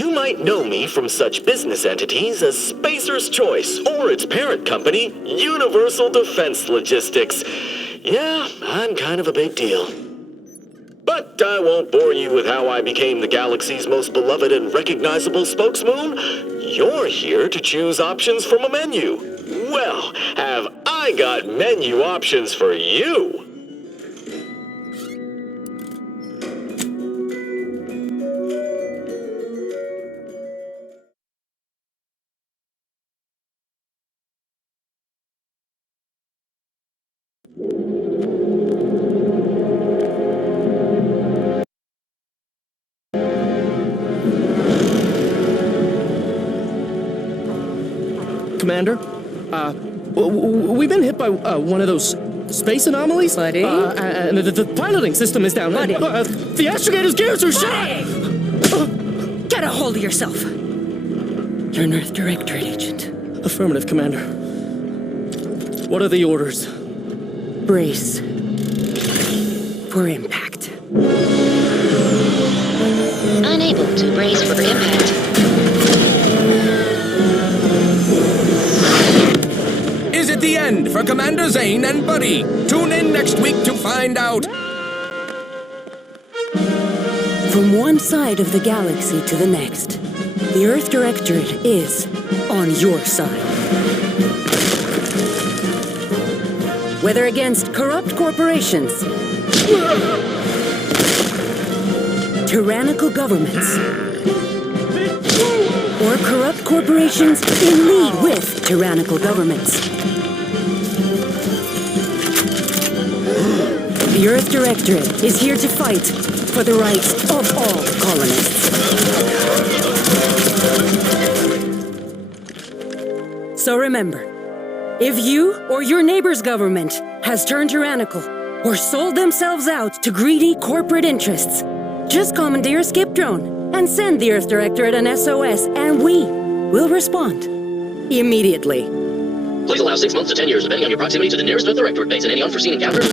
You might know me from such business entities as Spacer's Choice or its parent company, Universal Defense Logistics. Yeah, I'm kind of a big deal. But I won't bore you with how I became the galaxy's most beloved and recognizable spokesmoon. You're here to choose options from a menu. Well, have I got menu options for you? Commander, we've been hit by one of those space anomalies. Buddy? And the piloting system is down. Buddy? The astrogator's gears are shot! Get a hold of yourself! You're an Earth Directorate agent. Affirmative, Commander. What are the orders? Brace for impact. Unable to brace for impact. Is it the end for Commander Zane and Buddy? Tune in next week to find out. From one side of the galaxy to the next, the Earth Directorate is on your side. Whether against corrupt corporations, tyrannical governments, or corrupt corporations in league with tyrannical governments. The Earth Directorate is here to fight for the rights of all colonists. So remember, if you or your neighbor's government has turned tyrannical or sold themselves out to greedy corporate interests, just commandeer a skip drone and send the Earth Directorate an SOS, and we will respond immediately. Please allow 6 months to 10 years, depending on your proximity to the nearest Earth Directorate base and any unforeseen encounters.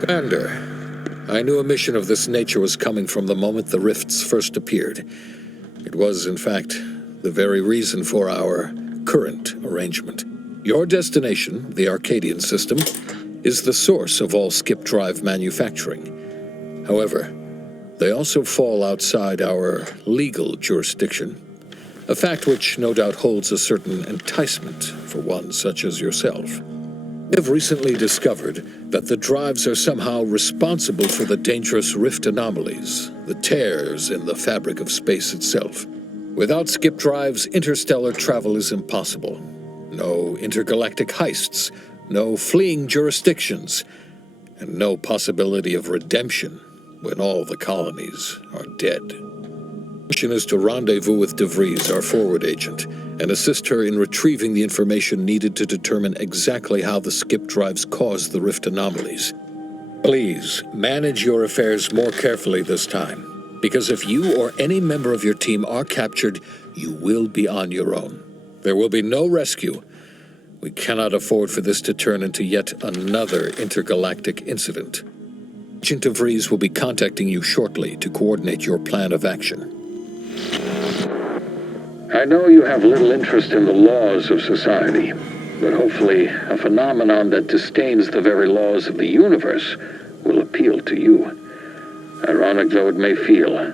Commander, I knew a mission of this nature was coming from the moment the rifts first appeared. It was, in fact, the very reason for our current arrangement. Your destination, the Arcadian system, is the source of all skip drive manufacturing. However, they also fall outside our legal jurisdiction, a fact which no doubt holds a certain enticement for one such as yourself. We have recently discovered that the drives are somehow responsible for the dangerous rift anomalies, the tears in the fabric of space itself. Without skip drives, interstellar travel is impossible. No intergalactic heists, no fleeing jurisdictions, and no possibility of redemption when all the colonies are dead. The mission is to rendezvous with DeVries, our forward agent, and assist her in retrieving the information needed to determine exactly how the skip drives caused the rift anomalies. Please, manage your affairs more carefully this time, because if you or any member of your team are captured, you will be on your own. There will be no rescue. We cannot afford for this to turn into yet another intergalactic incident. Agent DeVries will be contacting you shortly to coordinate your plan of action. I know you have little interest in the laws of society, but hopefully a phenomenon that disdains the very laws of the universe will appeal to you. Ironic though it may feel,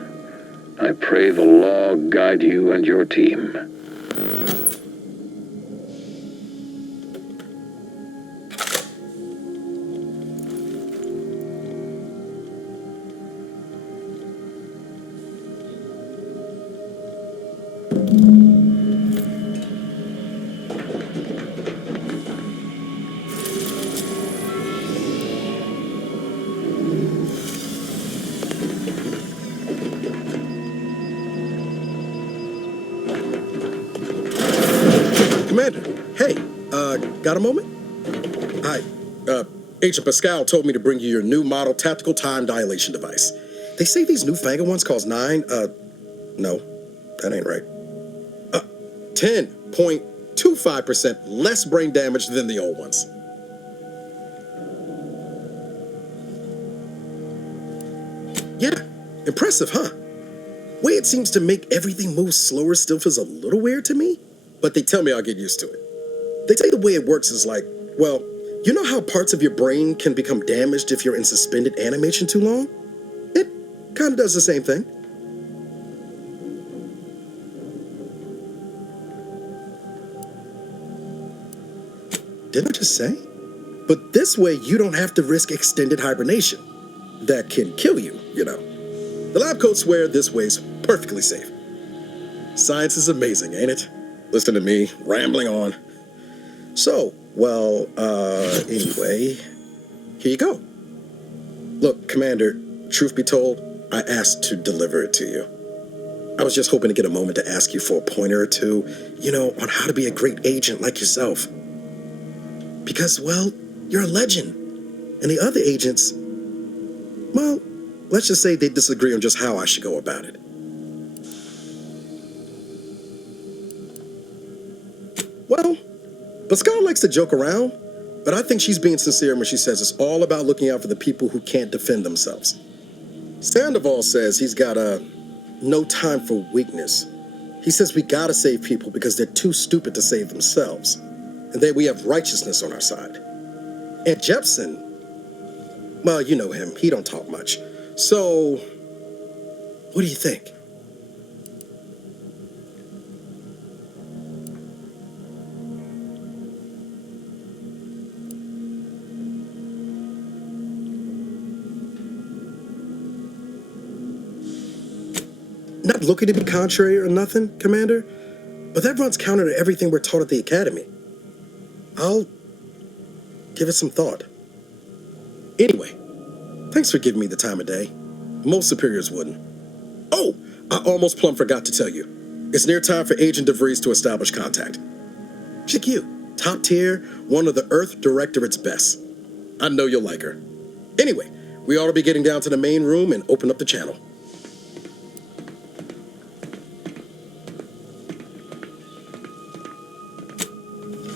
I pray the law guide you and your team. Commander, hey, got a moment? Hi, Agent Pascal told me to bring you your new model tactical time dilation device. They say these newfangled ones cause no, that ain't right. 10.25% less brain damage than the old ones. Yeah, impressive, huh? Way it seems to make everything move slower still feels a little weird to me, but they tell me I'll get used to it. They say the way it works is like, well, you know how parts of your brain can become damaged if you're in suspended animation too long? It kind of does the same thing. Didn't I just say? But this way you don't have to risk extended hibernation. That can kill you, you know. The lab coats swear this way's perfectly safe. Science is amazing, ain't it? Listen to me, rambling on. So, well, anyway, here you go. Look, Commander, truth be told, I asked to deliver it to you. I was just hoping to get a moment to ask you for a pointer or two, you know, on how to be a great agent like yourself. Because, well, you're a legend. And the other agents, well, let's just say they disagree on just how I should go about it. Well, Pascal likes to joke around, but I think she's being sincere when she says it's all about looking out for the people who can't defend themselves. Sandoval says he's got no time for weakness. He says we gotta save people because they're too stupid to save themselves, and that we have righteousness on our side. And Jepson, well, you know him, he don't talk much. So, what do you think? Not looking to be contrary or nothing, Commander, but that runs counter to everything we're taught at the Academy. I'll give it some thought. Anyway, thanks for giving me the time of day. Most superiors wouldn't. Oh, I almost plumb forgot to tell you. It's near time for Agent DeVries to establish contact. Chick you, top tier, one of the Earth Directorate's best. I know you'll like her. Anyway, we ought to be getting down to the main room and open up the channel.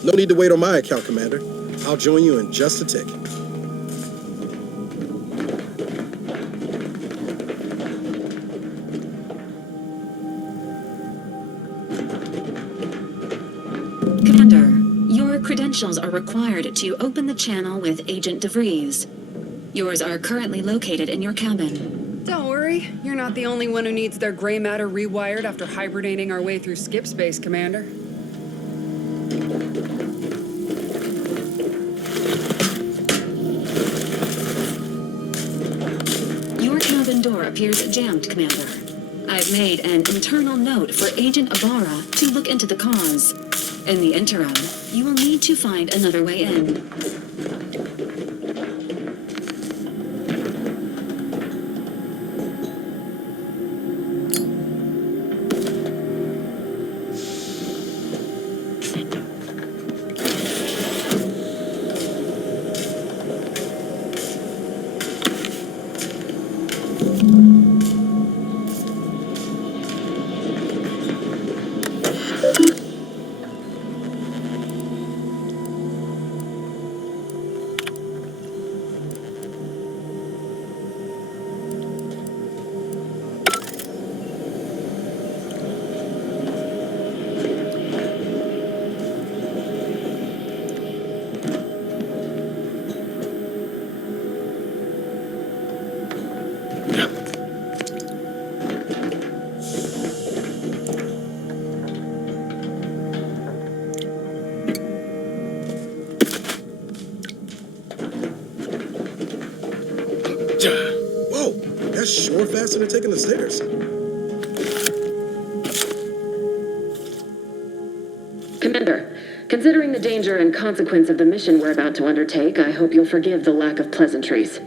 No need to wait on my account, Commander. I'll join you in just a tick. Commander, your credentials are required to open the channel with Agent DeVries. Yours are currently located in your cabin. Don't worry, you're not the only one who needs their gray matter rewired after hibernating our way through skip space, Commander. Your cabin door appears jammed, Commander. I've made an internal note for Agent Ibarra to look into the cause. In the interim, you will need to find another way in. Whoa, that's sure faster than taking the stairs. Commander, considering the danger and consequence of the mission we're about to undertake, I hope you'll forgive the lack of pleasantries.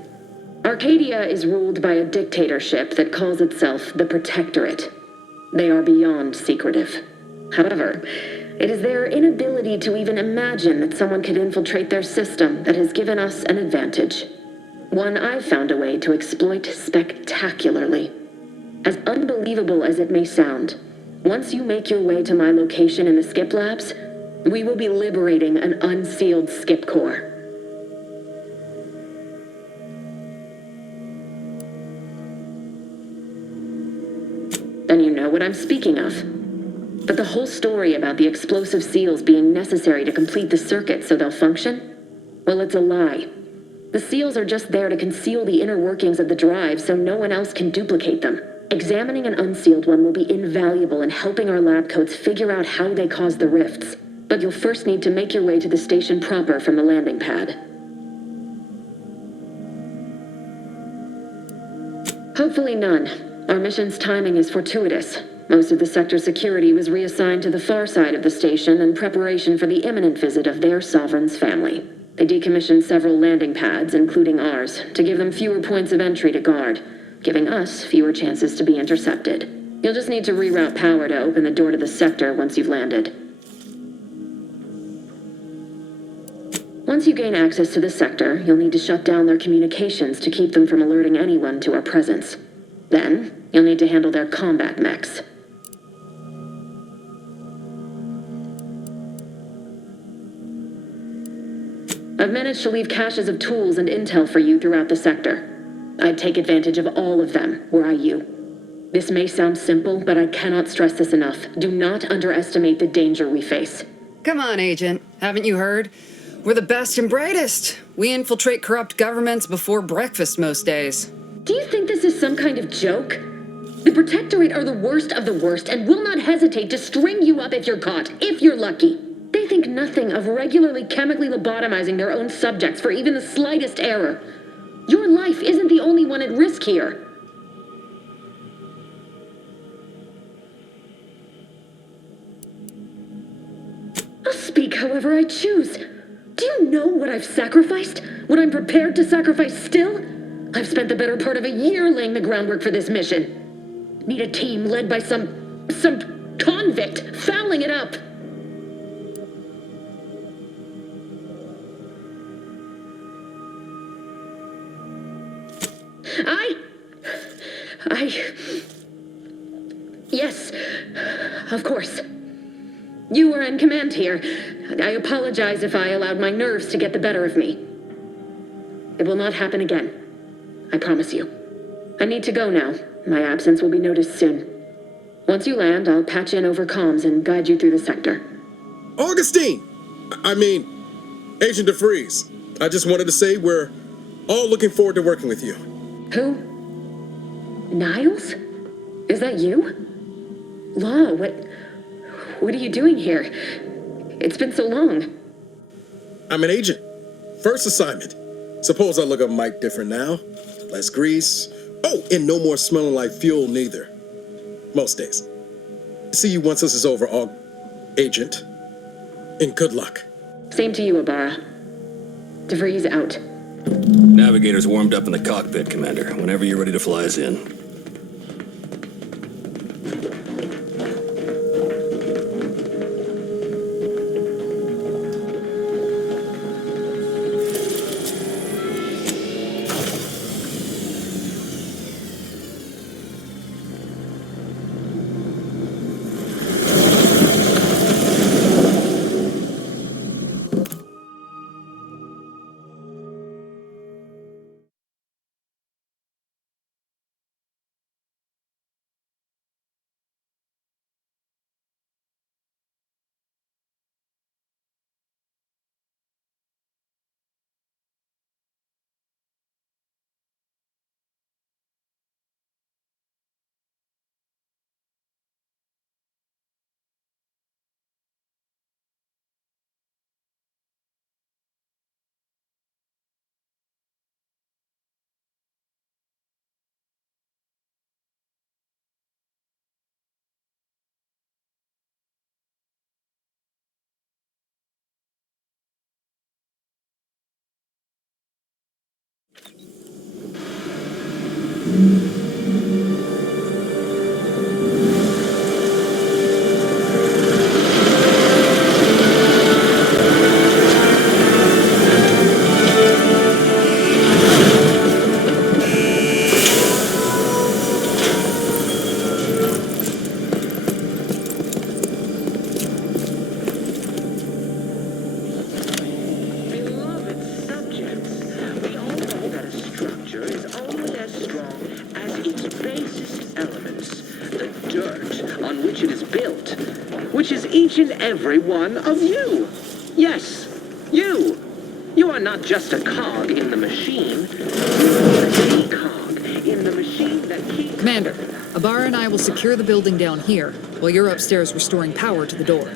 Arcadia is ruled by a dictatorship that calls itself the Protectorate. They are beyond secretive. However, it is their inability to even imagine that someone could infiltrate their system that has given us an advantage. One I've found a way to exploit spectacularly. As unbelievable as it may sound, once you make your way to my location in the Skip Labs, we will be liberating an unsealed Skip core. Then you know what I'm speaking of. But the whole story about the explosive seals being necessary to complete the circuit so they'll function? Well, it's a lie. The seals are just there to conceal the inner workings of the drive so no one else can duplicate them. Examining an unsealed one will be invaluable in helping our lab coats figure out how they caused the rifts. But you'll first need to make your way to the station proper from the landing pad. Hopefully none. Our mission's timing is fortuitous. Most of the sector security was reassigned to the far side of the station in preparation for the imminent visit of their sovereign's family. They decommissioned several landing pads, including ours, to give them fewer points of entry to guard, giving us fewer chances to be intercepted. You'll just need to reroute power to open the door to the sector once you've landed. Once you gain access to the sector, you'll need to shut down their communications to keep them from alerting anyone to our presence. Then, you'll need to handle their combat mechs. I've managed to leave caches of tools and intel for you throughout the sector. I'd take advantage of all of them, were I you. This may sound simple, but I cannot stress this enough. Do not underestimate the danger we face. Come on, Agent. Haven't you heard? We're the best and brightest. We infiltrate corrupt governments before breakfast most days. Do you think this is some kind of joke? The Protectorate are the worst of the worst and will not hesitate to string you up if you're caught, if you're lucky. They think nothing of regularly chemically lobotomizing their own subjects for even the slightest error. Your life isn't the only one at risk here. I'll speak however I choose. Do you know what I've sacrificed? What I'm prepared to sacrifice still? I've spent the better part of a year laying the groundwork for this mission. Need a team led by some convict fouling it up. Yes, of course. You were in command here. I apologize if I allowed my nerves to get the better of me. It will not happen again. I promise you. I need to go now. My absence will be noticed soon. Once you land, I'll patch in over comms and guide you through the sector. Augustine! I mean, Agent DeFreeze. I just wanted to say we're all looking forward to working with you. Who? Niles? Is that you? Law, what are you doing here? It's been so long. I'm an agent. First assignment. Suppose I look a mite different now. Less grease. Oh, and no more smelling like fuel neither. Most days. See you once this is over, Agent. And good luck. Same to you, Abara. DeVries out. Navigator's warmed up in the cockpit, Commander. Whenever you're ready to fly us in. Every one of you. Yes, you. You are not just a cog in the machine. You are a cog in the machine that keeps... Commander, Abara and I will secure the building down here, while you're upstairs restoring power to the door.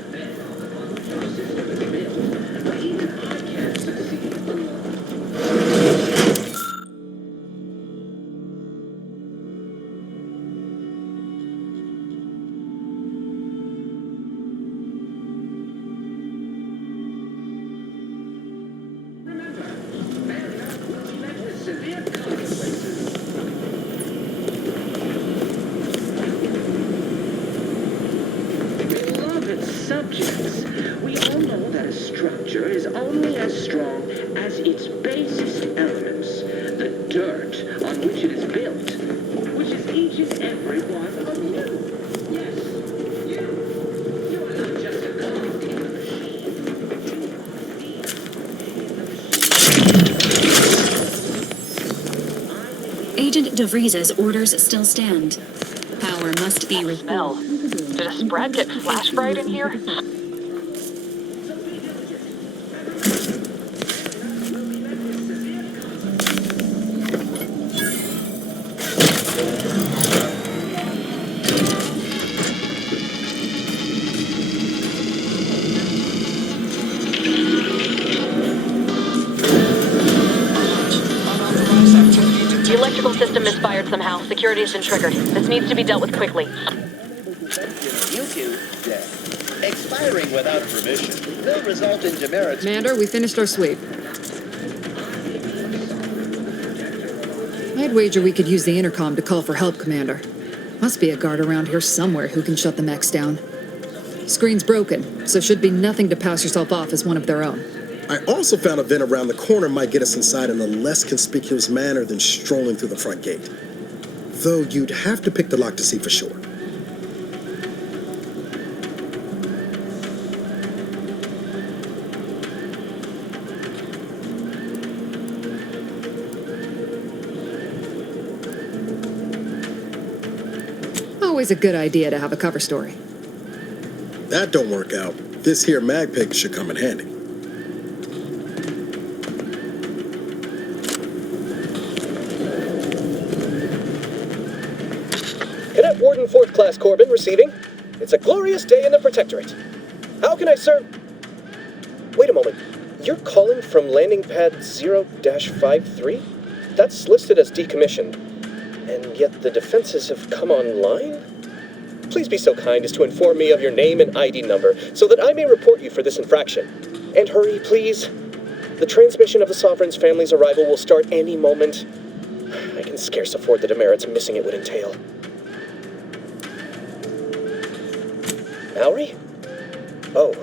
Agent DeVries's orders still stand. Power must be restored. Did a spread get flash fried in here? The electrical system misfired somehow. Security has been triggered. This needs to be dealt with quickly. Expiring without permission will result in demerits. Commander, we finished our sweep. I'd wager we could use the intercom to call for help, Commander. Must be a guard around here somewhere who can shut the mechs down. Screen's broken, so should be nothing to pass yourself off as one of their own. I also found a vent around the corner might get us inside in a less conspicuous manner than strolling through the front gate. Though you'd have to pick the lock to see for sure. Always a good idea to have a cover story. That don't work out. This here mag pick should come in handy. Cadet Warden 4th Class Corbin receiving. It's a glorious day in the Protectorate. How can I serve? Wait a moment. You're calling from landing pad 0-53? That's listed as decommissioned. And yet the defenses have come online? Please be so kind as to inform me of your name and ID number so that I may report you for this infraction. And hurry, please. The transmission of the Sovereign's family's arrival will start any moment. I can scarce afford the demerits missing it would entail. Mallory? Oh,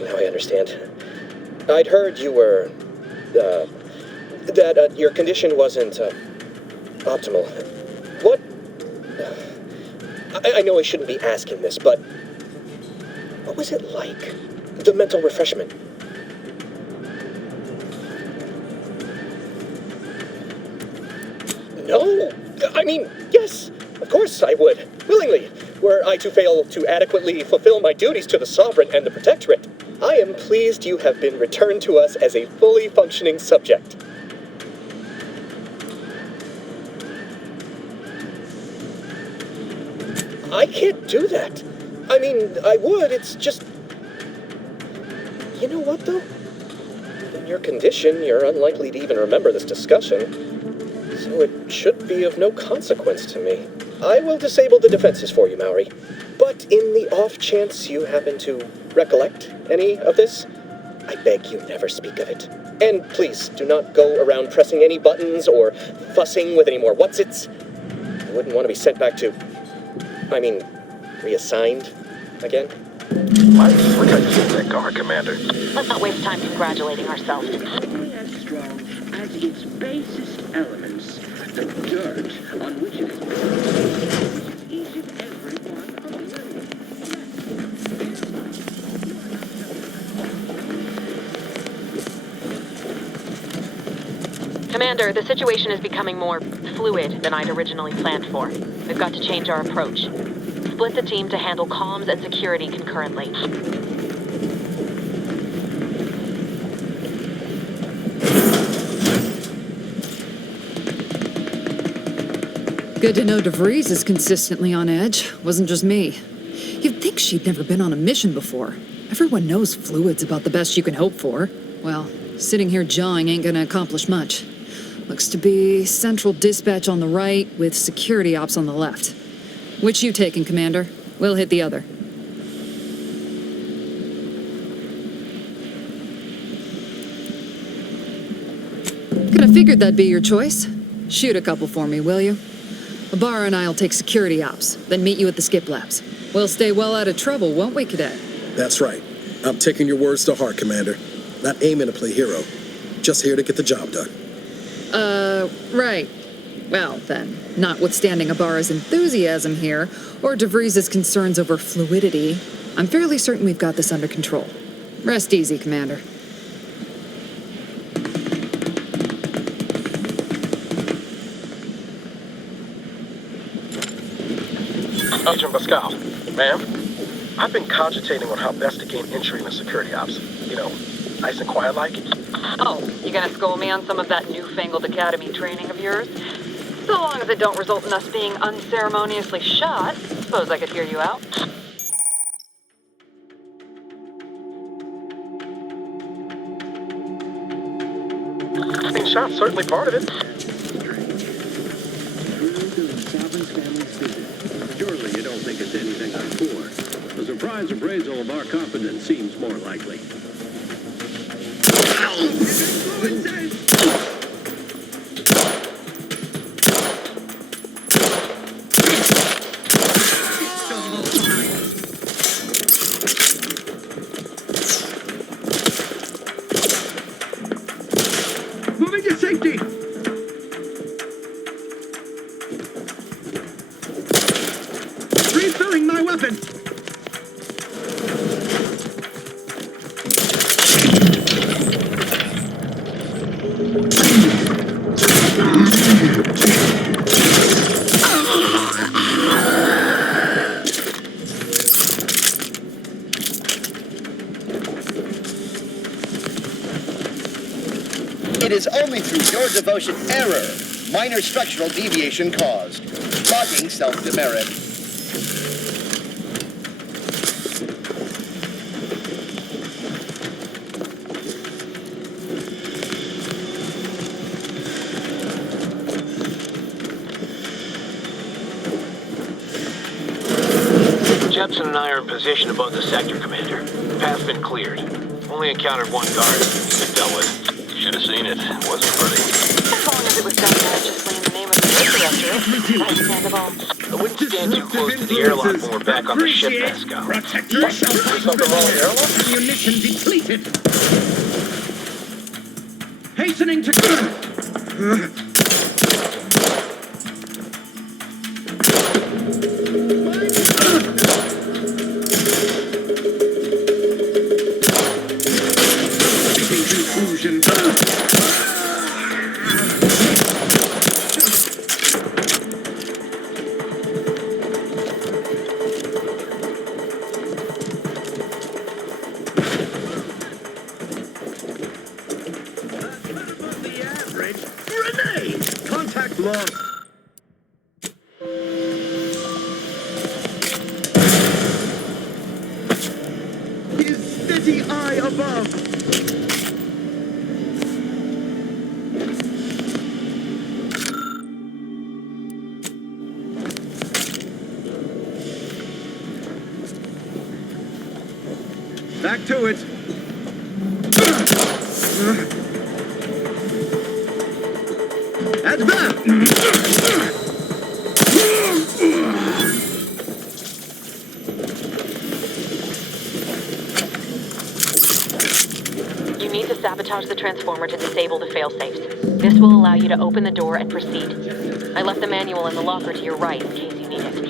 now I understand. I'd heard you were, that your condition wasn't, optimal. What? I know I shouldn't be asking this, but what was it like? The mental refreshment? No! I mean, yes, of course I would. Willingly. Were I to fail to adequately fulfill my duties to the Sovereign and the Protectorate, I am pleased you have been returned to us as a fully functioning subject. I can't do that. I mean, I would, it's just... You know what, though? In your condition, you're unlikely to even remember this discussion, so it should be of no consequence to me. I will disable the defenses for you, Mallory. But in the off chance you happen to recollect any of this, I beg you never speak of it. And please, do not go around pressing any buttons or fussing with any more whatsits. I wouldn't want to be sent back to... reassigned again? Mike, look how you hit that guard, Commander. Let's not waste time congratulating ourselves. Only as strong as its basest elements, the dirt on which it is built, which is each and every one of you. Commander, the situation is becoming more fluid than I'd originally planned for. We've got to change our approach. Split the team to handle comms and security concurrently. Good to know DeVries is consistently on edge. Wasn't just me. You'd think she'd never been on a mission before. Everyone knows fluid's about the best you can hope for. Well, sitting here jawing ain't gonna accomplish much. Looks to be Central Dispatch on the right with security ops on the left. Which you taking, Commander? We'll hit the other. Kinda figured that'd be your choice. Shoot a couple for me, will you? Ibarra and I'll take security ops, then meet you at the skip labs. We'll stay well out of trouble, won't we, Cadet? That's right. I'm taking your words to heart, Commander. Not aiming to play hero. Just here to get the job done. Right. Well, then, notwithstanding Ibarra's enthusiasm here, or DeVries' concerns over fluidity, I'm fairly certain we've got this under control. Rest easy, Commander. Agent Pascal, ma'am, I've been cogitating on how best to gain entry into security ops. You know, nice and quiet like. Oh, you gonna school me on some of that newfangled academy training of yours? So long as it don't result in us being unceremoniously shot, suppose I could hear you out. Being shot's certainly part of it. Surely you don't think it's anything untoward. A surprise appraisal of our confidence seems more likely. Moving to safety! Refilling my weapon! It is only through your devotion error, minor structural deviation caused. Logging self-demerit. Jepson and I are in position above the sector, Commander. Path's been cleared. Only encountered one guard we've dealt with. Should have seen it. Wasn't pretty. As long as it was done maliciously in the name of the directorate, understandable. I wouldn't stand too close to the airlock when we're back on the ship, Pascal. Protect yourself. Something wrong with the airlock? Ammunition depleted. Hastening to... Conclusion. Grenade! Contact lost. His steady eye above. Back to it. Advance! You need to sabotage the transformer to disable the failsafes. This will allow you to open the door and proceed. I left the manual in the locker to your right in case you need it.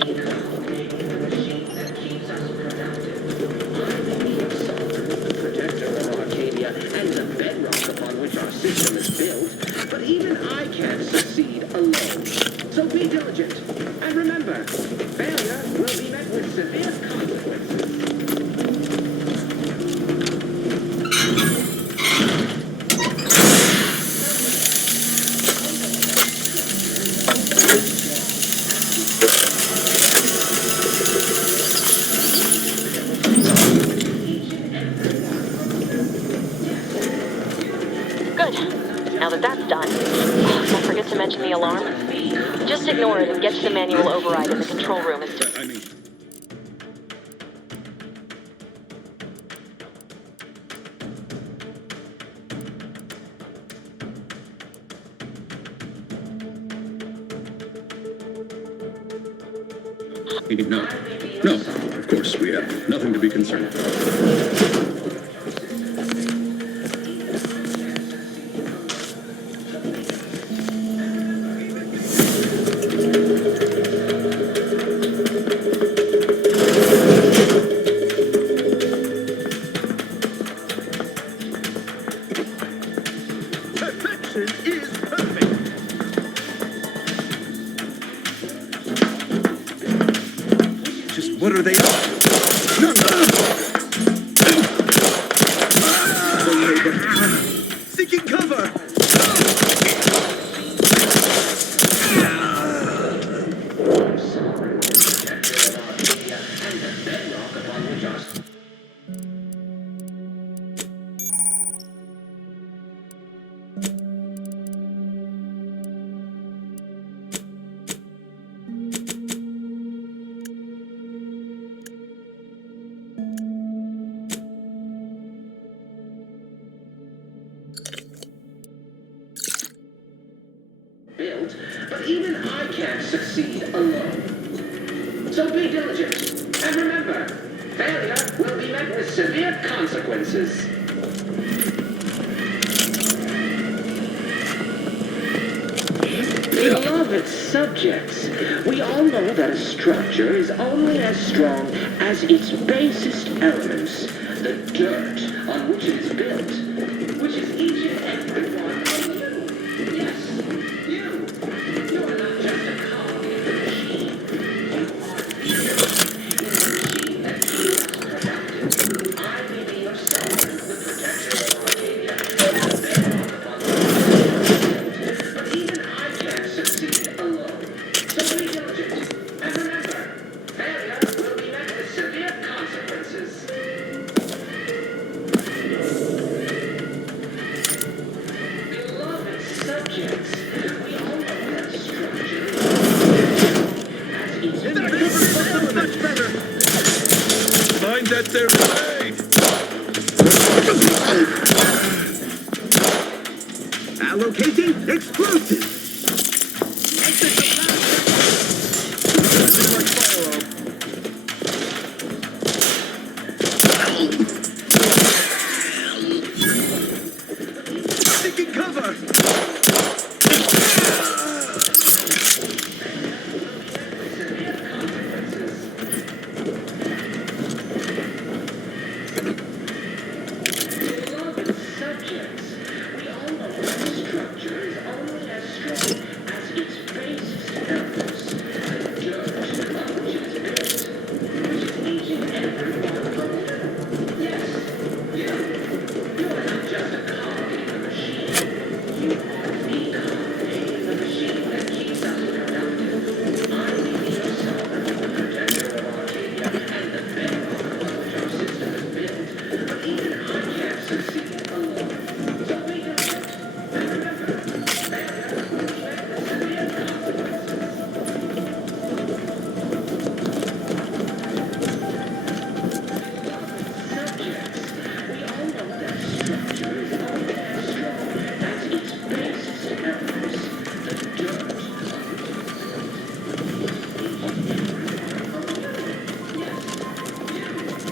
And the bedrock upon which our system is built, but even I can't succeed alone. So be diligent, and remember, failure will be met with severe consequences. Now that that's done, don't forget to mention the alarm. Just ignore it and get to the manual override in the control room as soon. No, of course, we have nothing to be concerned about. What are they up? Seeking cover! Built, but even I can't succeed alone. So be diligent, and remember, failure will be met with severe consequences. Beloved subjects, we all know that a structure is only as strong as its basest elements, the dirt on which it is built, which is each and every one of you. Yes, you. You are not just a cog in the machine. You are the machine that keeps us productive. I may be your son, the protector of Arcadia, and the bedrock upon which Allocating explosive. Taking cover.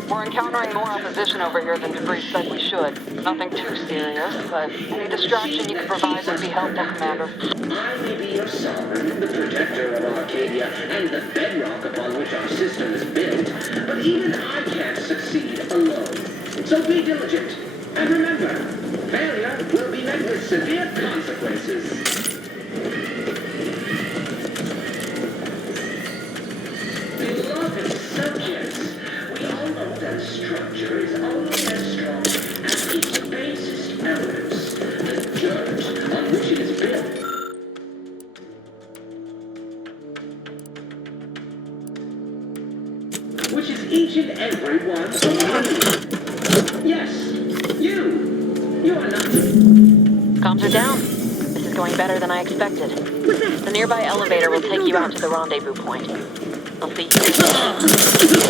We're encountering more opposition over here than DeVries said we should. Nothing too serious, but any distraction you could provide would be helpful, Commander. I may be your sovereign, the protector of Arcadia, and the bedrock upon which our system is built, but even I can't succeed alone. So be diligent, and remember, failure will be met with severe consequences. Beloved subjects, we all know that a structure is only as strong as its basest elements, the dirt on which it is built. Which is each and every one of you. Yes, you. You are not. Comms are down. This is going better than I expected. The nearby elevator will take you out to the rendezvous point. I'll see you soon.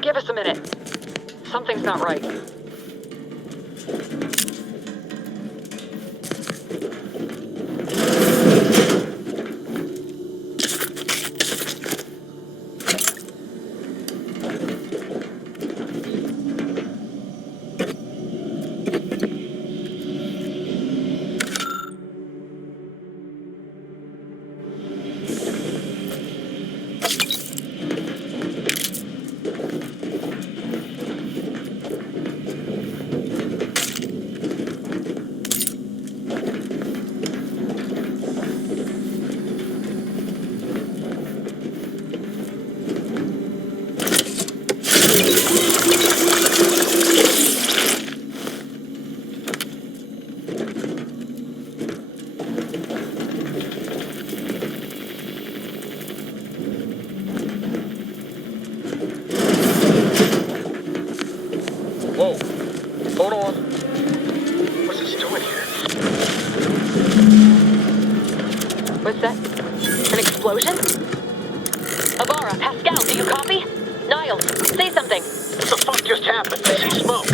Give us a minute. Something's not right. Whoa. Hold on. What's this doing here? What's that? An explosion? Avara, Pascal, do you copy? Niles, say something. What the fuck just happened? I see smoke.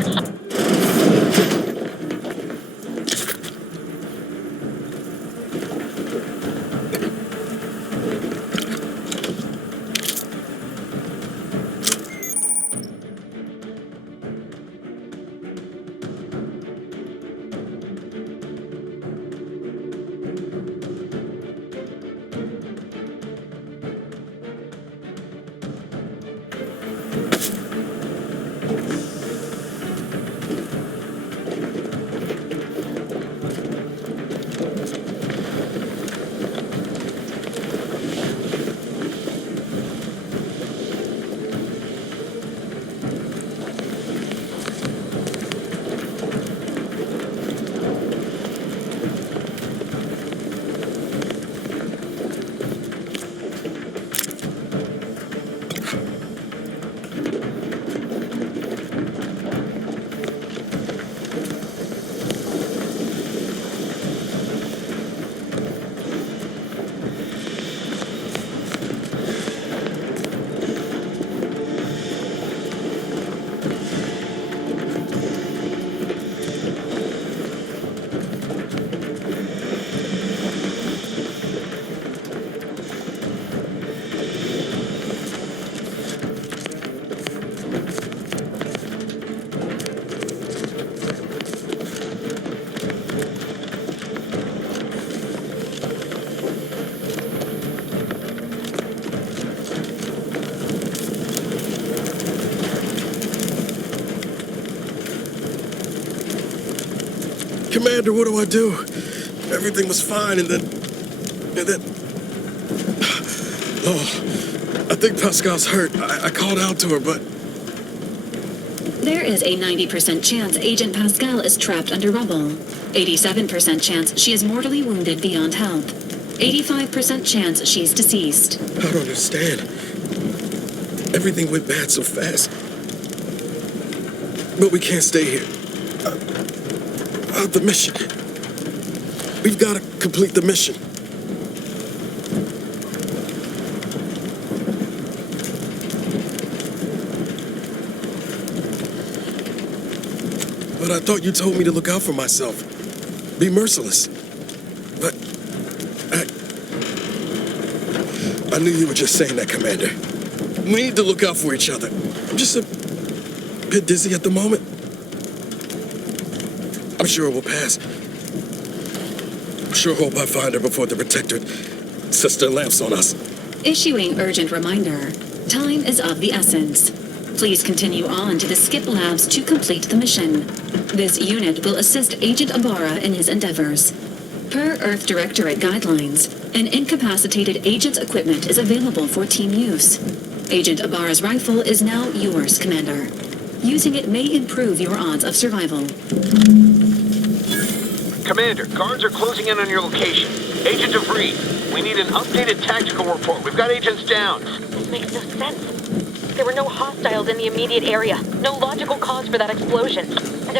Commander, what do I do? Everything was fine, and then... Oh, I think Pascal's hurt. I called out to her, but... There is a 90% chance Agent Pascal is trapped under rubble. 87% chance she is mortally wounded beyond help. 85% chance she's deceased. I don't understand. Everything went bad so fast. But we can't stay here. The mission. We've got to complete the mission. But I thought you told me to look out for myself. Be merciless. But I knew you were just saying that, Commander. We need to look out for each other. I'm just a bit dizzy at the moment. I'm sure it will pass. I sure hope I find her before the Protectorate sets their lamps on us. Issuing urgent reminder. Time is of the essence. Please continue on to the Skip Labs to complete the mission. This unit will assist Agent Ibarra in his endeavors. Per Earth Directorate guidelines, an incapacitated agent's equipment is available for team use. Agent Ibarra's rifle is now yours, Commander. Using it may improve your odds of survival. Commander, guards are closing in on your location. Agent DeVries, we need an updated tactical report. We've got agents down. This makes no sense. There were no hostiles in the immediate area. No logical cause for that explosion. And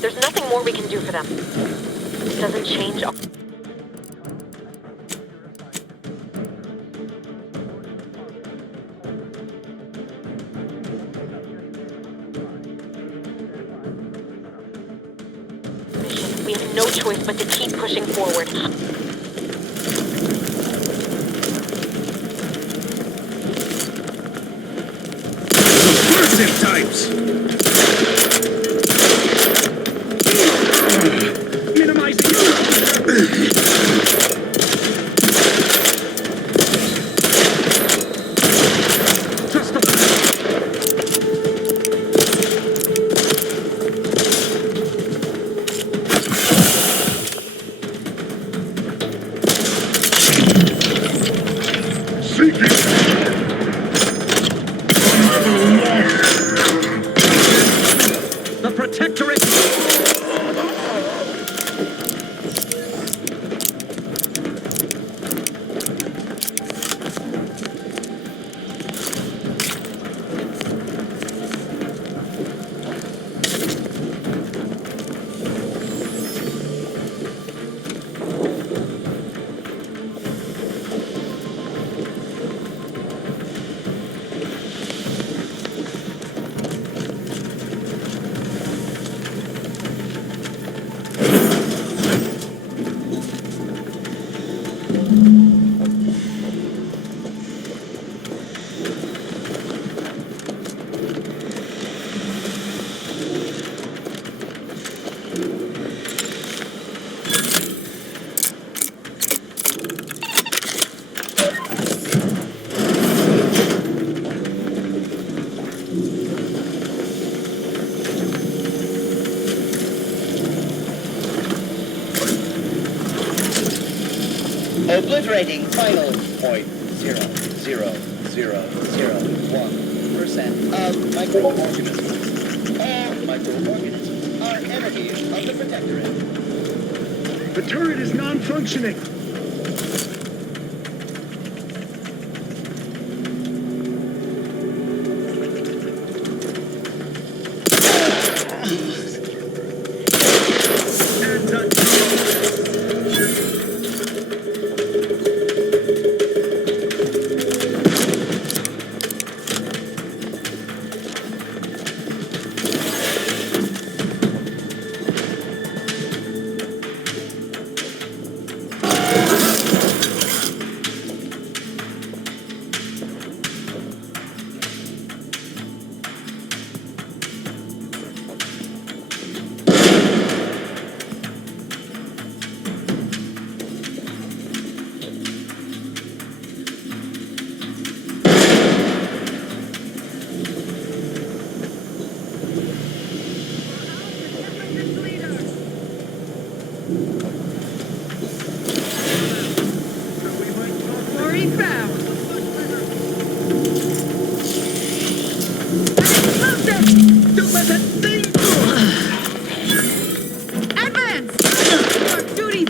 there's nothing more we can do for them. It doesn't change. We have no choice but to keep pushing forward. Zip types! Minimizing... Obliterating final 0.00001% of microorganisms. All microorganisms are enemies of the Protectorate. The turret is non-functioning. Don't let that thing... Advance! Our duty...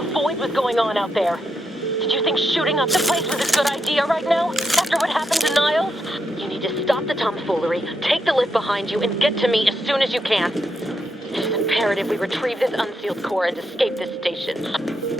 the void was going on out there? Did you think shooting up the place was a good idea right now? After what happened to Niles? You need to stop the tomfoolery, take the lift behind you, and get to me as soon as you can. It is imperative we retrieve this unsealed core and escape this station.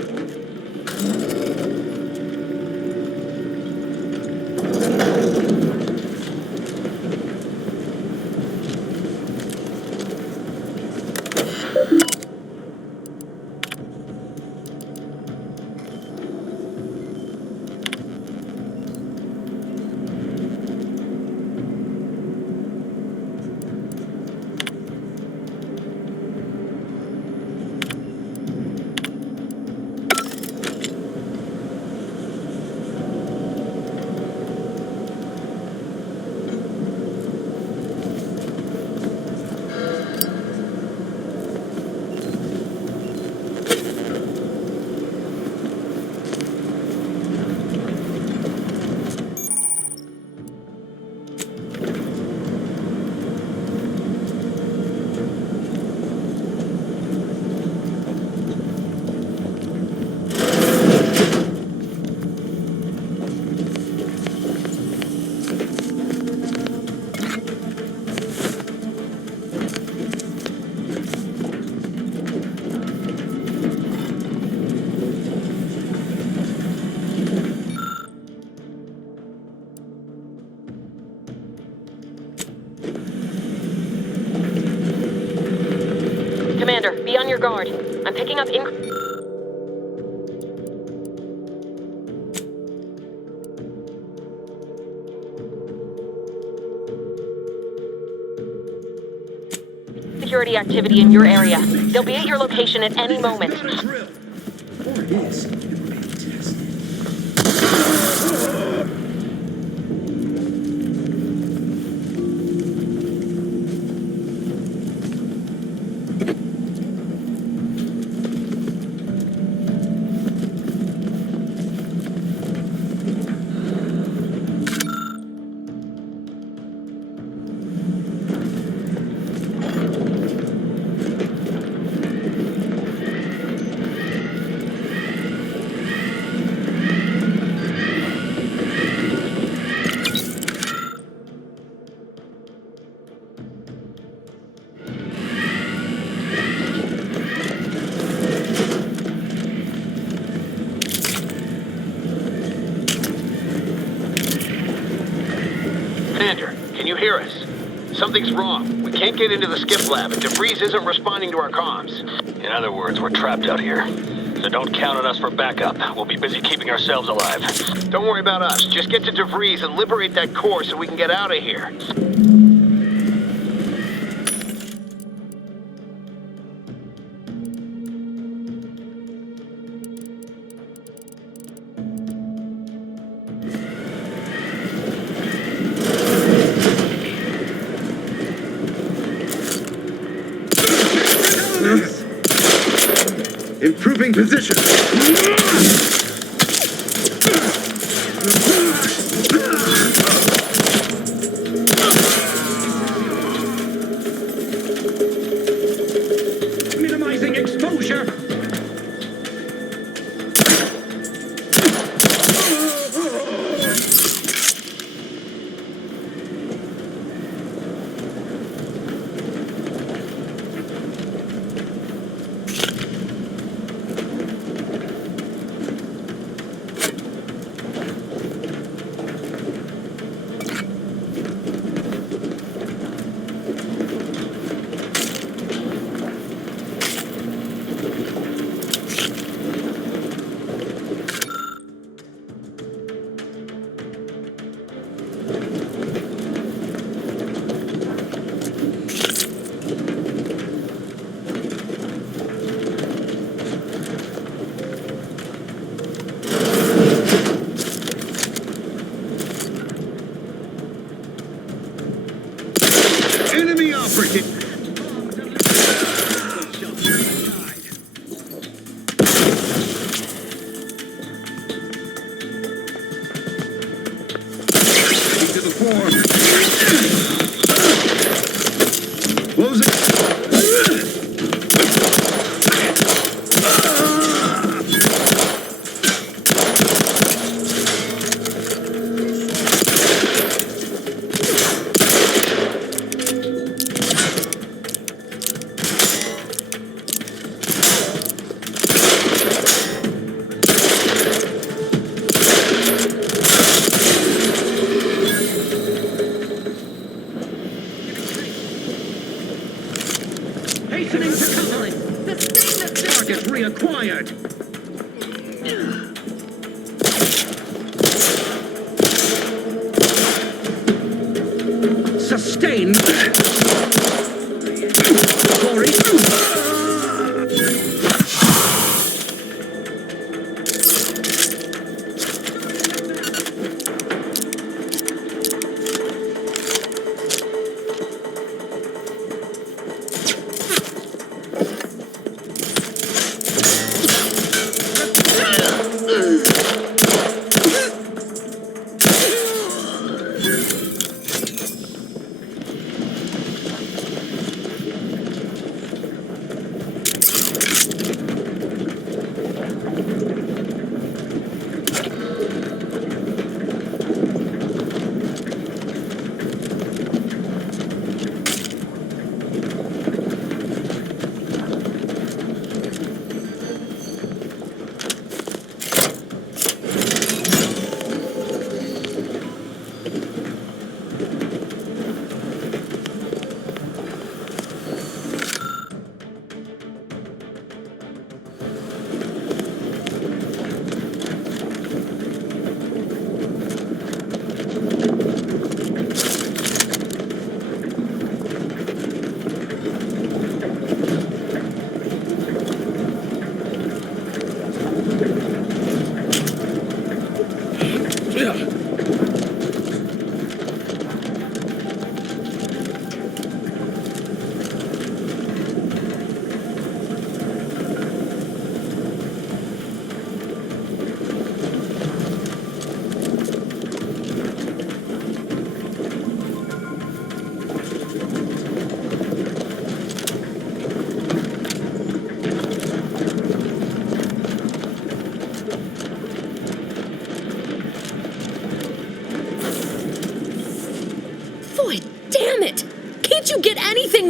Commander, be on your guard. I'm picking up security activity in your area. They'll be at your location at any moment. Commander, can you hear us? Something's wrong. We can't get into the skip lab, and DeVries isn't responding to our comms. In other words, we're trapped out here. So don't count on us for backup. We'll be busy keeping ourselves alive. Don't worry about us. Just get to DeVries and liberate that core so we can get out of here. Improving position. Minimizing exposure. Target reacquired. Sustained. Glory.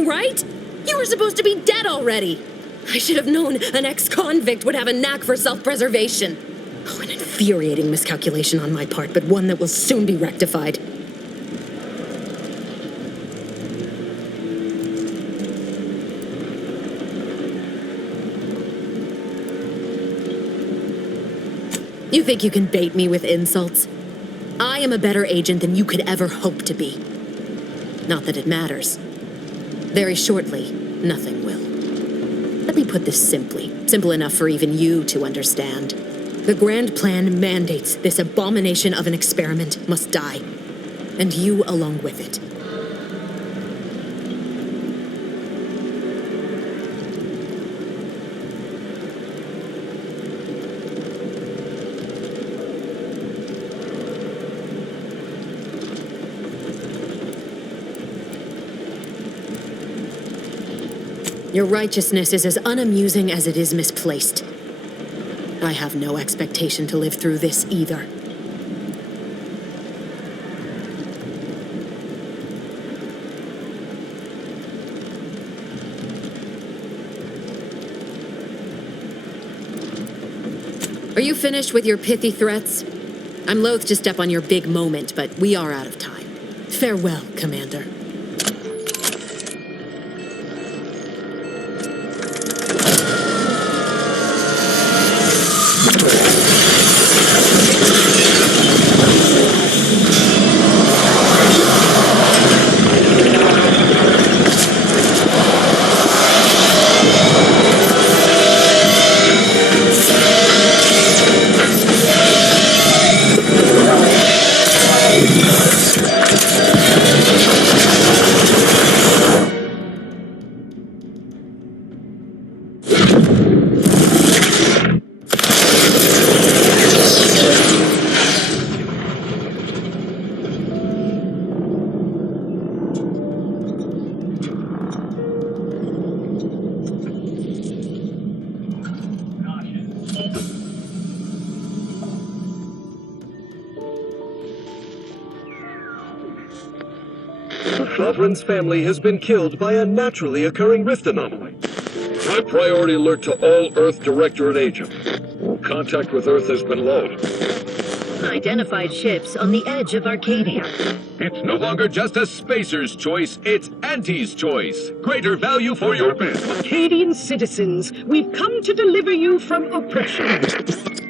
Right? You were supposed to be dead already. I should have known an ex-convict would have a knack for self-preservation. Oh, an infuriating miscalculation on my part, but one that will soon be rectified. You think you can bait me with insults? I am a better agent than you could ever hope to be. Not that it matters. Very shortly, nothing will. Let me put this simply, simple enough for even you to understand. The grand plan mandates this abomination of an experiment must die, and you along with it. Your righteousness is as unamusing as it is misplaced. I have no expectation to live through this either. Are you finished with your pithy threats? I'm loath to step on your big moment, but we are out of time. Farewell, Commander. Sovereign's family has been killed by a naturally occurring rift anomaly. High priority alert to all Earth Directorate agents. Contact with Earth has been low. unidentified ships on the edge of Arcadia. It's no longer just a spacer's choice, it's Auntie's choice. Greater value for your bid. Arcadian citizens, we've come to deliver you from oppression.